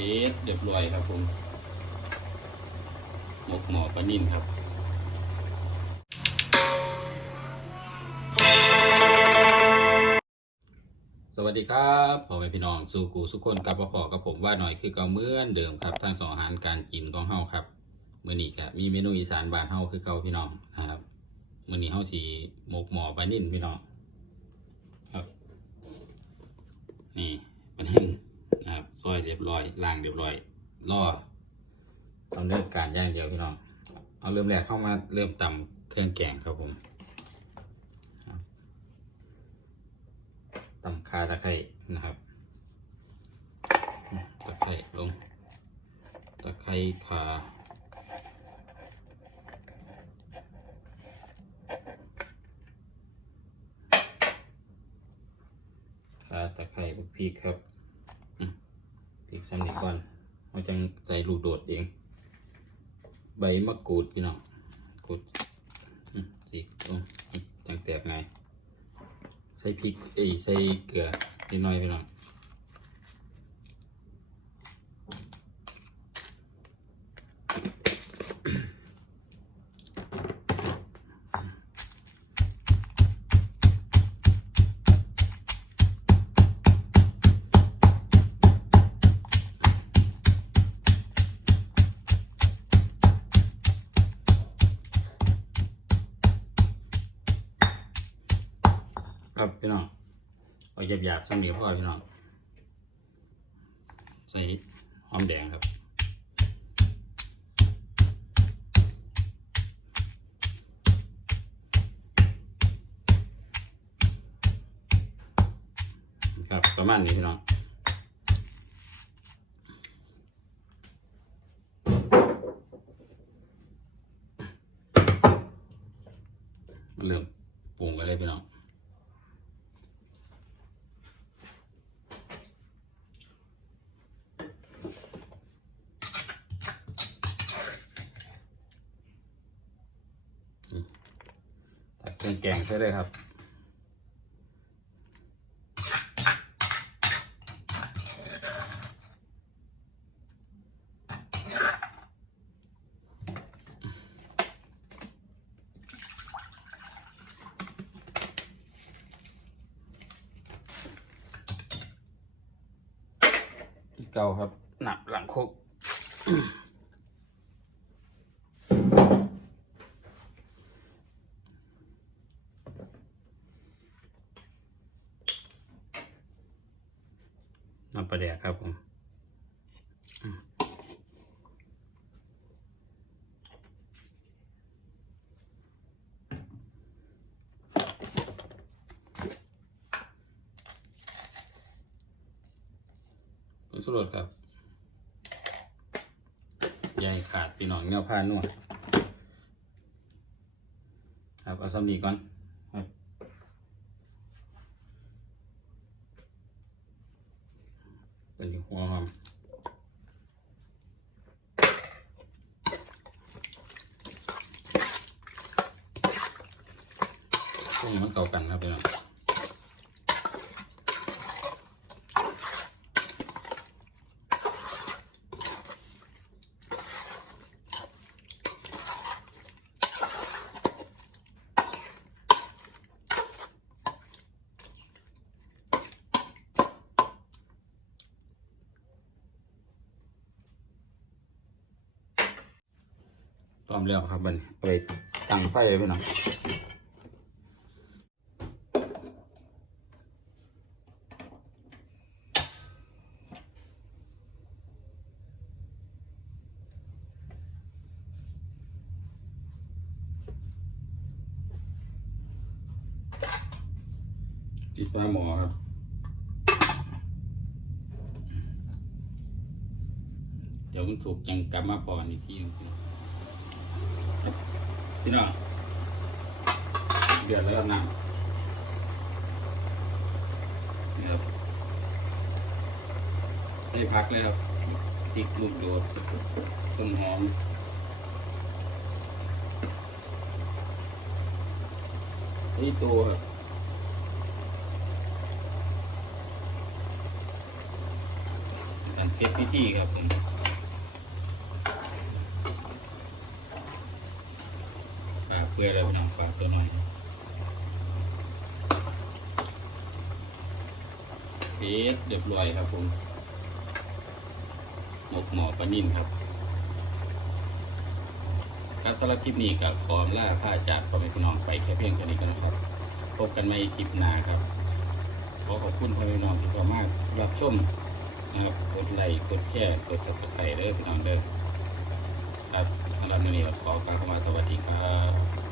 เสร็จเรียบร้อยครับผมหมกหมอปลานิ่มครับสวัสดีครับพ่อแม่พี่น้องสู่กูสุกคนกับพ่อพ่อกับผมว่าหน่อยคือเก่าเมื่อนเดิมครับทั้งสองอาหารการกินของเฮาครับมื้อนี้ครับมีเมนูอีสานบ้านเฮาคือเก่าพี่น้องนะครับมื้อนี้เฮาสิหมกหมอปลานิ่มพี่น้องครับนี่ปลานิ่มน ซอยเรียบร้อยล้างเรียบร้อยรอทำเรื่องการย่างเดียวพี่น้อง เอาเริ่มแรกเข้ามาเริ่มตำเครื่องแกงครับผมตำคาตะไคร่นะครับตะไคร่ลงตะไคร่ขาขาตะไคร่พวกพริกครับ พริกซ้ำนี่ก่อนเราจังใส่ลูกโดดเอง ใบมะกรูดพี่น้องกรูดสีลงจังแตกไงใส่พริกเอ้ใส่เกลือนิดหน่อยไปหน่อย ครับพี่น้องเอาหยาบๆสักนิดพ่อพี่น้องใส่หอมแดงครับครับประมาณนี้พี่น้องเริ่มปรุงกันเลยพี่น้อง ตักเครื่องแกงใช่เลยครับเก่าครับ หนับหลังคุก น้ำปลาแดกครับผมอืมผงสุรครับยายขาดพี่น้องเนื้อผ้านวดครับเอาสำลีก่อน ครับเป็นหัวหอมพวกนี้มันเก่ากันครับพี่น้อง อมแล้วครับบันไปตั้งไฟเลยพี่น้องติดฟ้าหมอครับเดี๋ยวมันถูกจังกลับมาปอนอีกทีหนึง พี่น้องเดือดแล้วก็น้ำนี่ครับให้พักเลยครับพริกลูกโดดต้นหอมนี่ตัวครับกันเก็บพิธีครับผมปากเพื่ออะไรพี่น้องปากตัวหน่อยเสร็จเรียบร้อยครับผมหมกหมอปลานิ่นครับการสำหรับคลิปนี้กับขออำลาผ้าจากพ่อแม่พี่น้องไปแค่เพียงเท่านี้กันนะครับ พบกันใหม่คลิปหน้าครับขอขอบคุณพ่อแม่พี่น้องที่เข้ามารับชมนะครับกดไลค์กดแชร์กดติดตามเด้อพี่น้องเด้อครับสำหรับวันนี้ขอกล่าวคำว่าสวัสดีครับ